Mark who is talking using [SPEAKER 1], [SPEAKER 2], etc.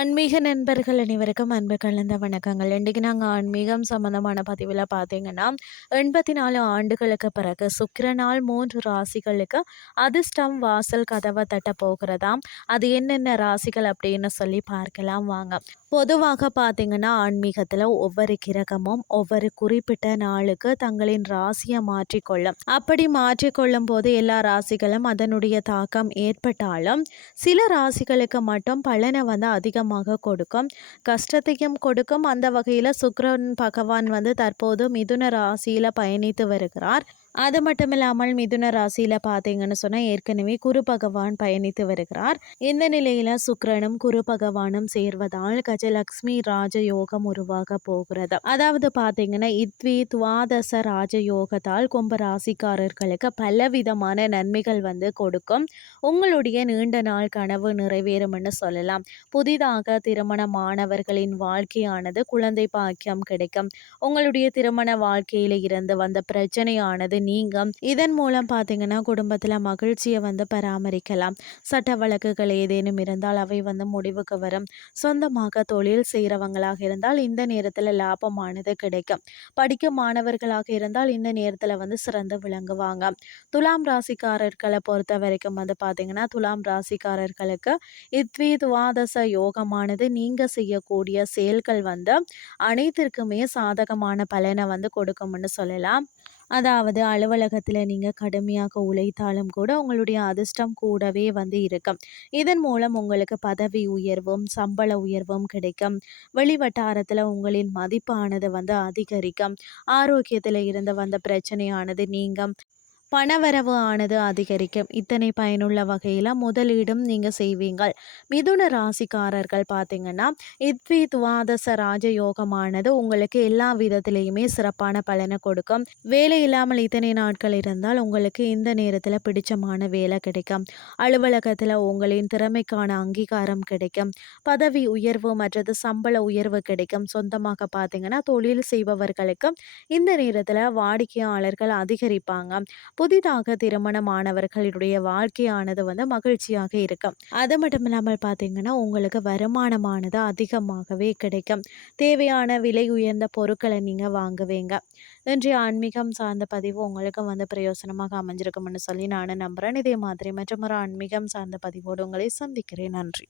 [SPEAKER 1] ஆன்மீக நண்பர்கள் அனைவருக்கும் அன்பு கலந்த வணக்கங்கள். இன்றைக்கு நாங்கள் ஆன்மீகம் சம்பந்தமான பதிவில் பார்த்தீங்கன்னா எண்பத்தி நாலு ஆண்டுகளுக்கு பிறகு சுக்கிரனால் மூன்று ராசிகளுக்கு அதிர்ஷ்டம் வாசல் கதவை தட்ட போகிறதாம் அது என்னென்ன ராசிகள் அப்படின்னு சொல்லி பார்க்கலாம் வாங்க. பொதுவாக பார்த்தீங்கன்னா ஆன்மீகத்தில் ஒவ்வொரு கிரகமும் ஒவ்வொரு குறிப்பிட்ட நாளுக்கு தங்களின் ராசியை மாற்றிக்கொள்ளும். அப்படி மாற்றிக்கொள்ளும் போது எல்லா ராசிகளும் அதனுடைய தாக்கம் ஏற்பட்டாலும் சில ராசிகளுக்கு மட்டும் பலனை வந்து அதிகம் அதிகமாக கொடுக்கும். கஷ்டத்தையும் கொடுக்கும். அந்த வகையில் சுக்ரன் பகவான் வந்து தற்போது மிதுன ராசியில் பயணித்து வருகிறார். அது மட்டும் இல்லாமல் மிதுன ராசியில் பார்த்தீங்கன்னு சொன்னால் ஏற்கனவே குரு பகவான் பயணித்து வருகிறார். இந்த நிலையில் சுக்ரனும் குரு பகவானும் சேர்வதால் கஜலக்ஷ்மி ராஜயோகம் உருவாக போகிறது. அதாவது பார்த்தீங்கன்னா இத்வி துவாதச ராஜயோகத்தால் கும்ப ராசிக்காரர்களுக்கு பலவிதமான நன்மைகள் வந்து கொடுக்கும். உங்களுடைய நீண்ட நாள் கனவு நிறைவேறும்னு சொல்லலாம். புதிதாக திருமணமானவர்களின் வாழ்க்கையானது குழந்தை பாக்கியம் கிடைக்கும். உங்களுடைய திருமண வாழ்க்கையில இருந்து வந்த பிரச்சனையானது நீங்கும். இதன் மூலம் பார்த்தீங்கன்னா குடும்பத்தில் மகிழ்ச்சியை வந்து பராமரிக்கலாம். சட்ட வழக்குகள் ஏதேனும் இருந்தால் அவை வந்து முடிவுக்கு வரும். சொந்தமாக தொழில் செய்கிறவங்களாக இருந்தால் இந்த நேரத்தில் லாபமானது கிடைக்கும். படிக்கும் மாணவர்களாக இருந்தால் இந்த நேரத்தில் வந்து சிறந்து விளங்குவாங்க. துலாம் ராசிக்காரர்களை பொறுத்த வரைக்கும் வந்து பார்த்தீங்கன்னா துலாம் ராசிக்காரர்களுக்கு இத்வி துவாதச யோகமானது நீங்கள் செய்யக்கூடிய செயல்கள் வந்து அனைத்திற்குமே சாதகமான பலனை வந்து கொடுக்கும்னு சொல்லலாம். அதாவது அலுவலகத்தில் நீங்கள் கடுமையாக உழைத்தாலும் கூட உங்களுடைய அதிர்ஷ்டம் கூடவே வந்து இருக்கும். இதன் மூலம் உங்களுக்கு பதவி உயர்வும் சம்பள உயர்வும் கிடைக்கும். வெளிவட்டாரத்தில் உங்களின் மதிப்பானது வந்து அதிகரிக்கும். ஆரோக்கியத்தில் இருந்து வந்த பிரச்சனையானது நீங்கும். பணவரவு ஆனது அதிகரிக்கும். இத்தனை பயனுள்ள வகையில் முதலீடும் நீங்கள் செய்வீங்கள். மிதுன ராசிக்காரர்கள் பார்த்தீங்கன்னா இத்வி துவாதச ராஜயோகமானது உங்களுக்கு எல்லா விதத்திலையுமே சிறப்பான பலனை கொடுக்கும். வேலை இல்லாமல் இத்தனை நாட்கள் இருந்தால் உங்களுக்கு இந்த நேரத்தில் பிடிச்சமான வேலை கிடைக்கும். அலுவலகத்தில் உங்களின் திறமைக்கான அங்கீகாரம் கிடைக்கும். பதவி உயர்வு மற்றது சம்பள உயர்வு கிடைக்கும். சொந்தமாக பார்த்தீங்கன்னா தொழில் செய்பவர்களுக்கு இந்த நேரத்தில் வாடிக்கையாளர்கள் அதிகரிப்பாங்க. புதிதாக திருமணமானவர்களுடைய வாழ்க்கையானது வந்து மகிழ்ச்சியாக இருக்கும். அது மட்டும் இல்லாமல் பார்த்தீங்கன்னா உங்களுக்கு வருமானமானது அதிகமாகவே கிடைக்கும். தேவையான விலை உயர்ந்த பொருட்களை நீங்கள் வாங்குவீங்க. இன்றைய ஆன்மீகம் சார்ந்த பதிவு உங்களுக்கு வந்து பிரயோசனமாக அமைஞ்சிருக்கும்னு சொல்லி நான் நம்புகிறேன் இதே மாதிரி மற்றும் ஒரு ஆன்மீகம் சார்ந்த பதிவோடு உங்களை சந்திக்கிறேன். நன்றி.